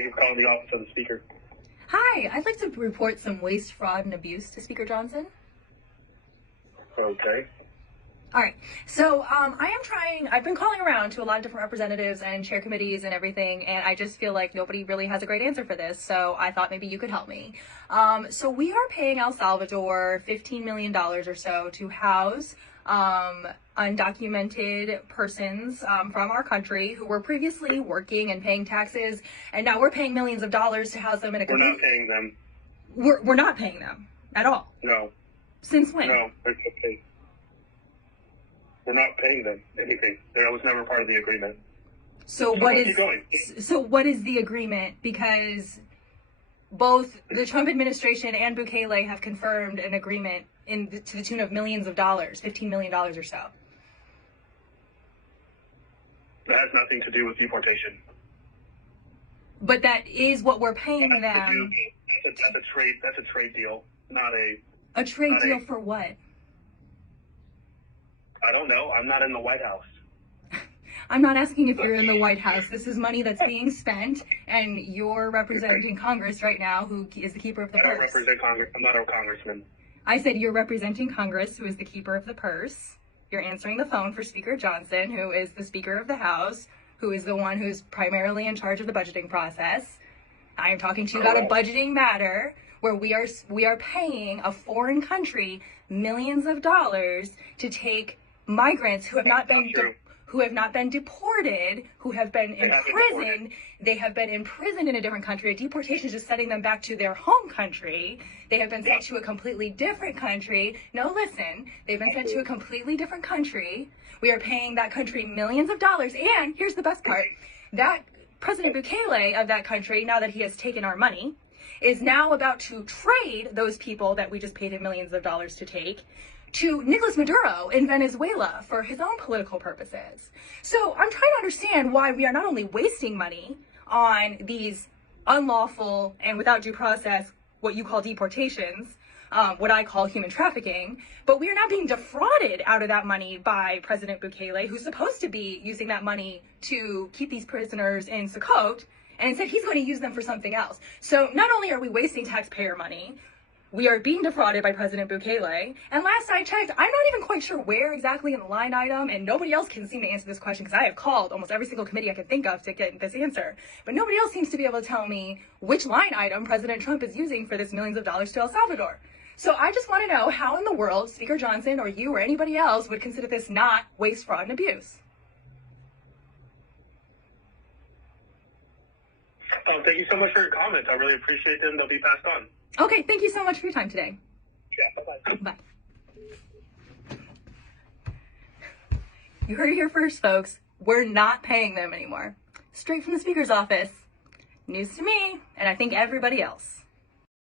Thank you for calling the office of the Speaker. Hi, I'd like to report some waste, fraud, and abuse to Speaker Johnson. Okay. All right, so I've been calling around to a lot of different representatives and chair committees and everything, and I just feel like nobody really has a great answer for this, so I thought maybe you could help me. So we are paying El Salvador $15 million or so to house undocumented persons from our country who were previously working and paying taxes, and now we're paying millions of dollars to house them in a We're not paying them. We're not paying them at all. No. Since when? No, it's okay. We're not paying them anything. That was never part of the agreement. So what is the agreement? Because both the Trump administration and Bukele have confirmed an agreement to the tune of millions of dollars, $15 million or so. That has nothing to do with deportation. But that is what we're paying them. That's a trade deal, not a trade deal for what? I don't know. I'm not in the White House. I'm not asking if you're in the White House. This is money that's being spent, and you're representing Congress right now, who is the keeper of the purse. I don't represent Congress. I'm not a congressman. I said you're representing Congress, who is the keeper of the purse. You're answering the phone for Speaker Johnson, who is the Speaker of the House, who is the one who's primarily in charge of the budgeting process. I am talking to you about a budgeting matter where we are paying a foreign country millions of dollars to take migrants who have not been deported, who have been imprisoned. They have been imprisoned in a different country. A deportation is just sending them back to their home country. They have been sent to a completely different country. No, listen, they've been sent to a completely different country. We are paying that country millions of dollars. And here's the best part. That President Bukele of that country, now that he has taken our money, is now about to trade those people that we just paid him millions of dollars to take to Nicolas Maduro in Venezuela for his own political purposes. So I'm trying to understand why we are not only wasting money on these unlawful and without due process, what you call deportations, what I call human trafficking, but we are not being defrauded out of that money by President Bukele, who's supposed to be using that money to keep these prisoners in Sokoto, and instead he's going to use them for something else. So not only are we wasting taxpayer money, we are being defrauded by President Bukele. And last I checked, I'm not even quite sure where exactly in the line item, and nobody else can seem to answer this question because I have called almost every single committee I can think of to get this answer. But nobody else seems to be able to tell me which line item President Trump is using for this millions of dollars to El Salvador. So I just want to know how in the world Speaker Johnson or you or anybody else would consider this not waste, fraud, and abuse. Oh, thank you so much for your comments. I really appreciate them. They'll be passed on. Okay, thank you so much for your time today. Yeah, bye-bye. Bye. You heard it here first, folks. We're not paying them anymore. Straight from the Speaker's office. News to me, and I think everybody else.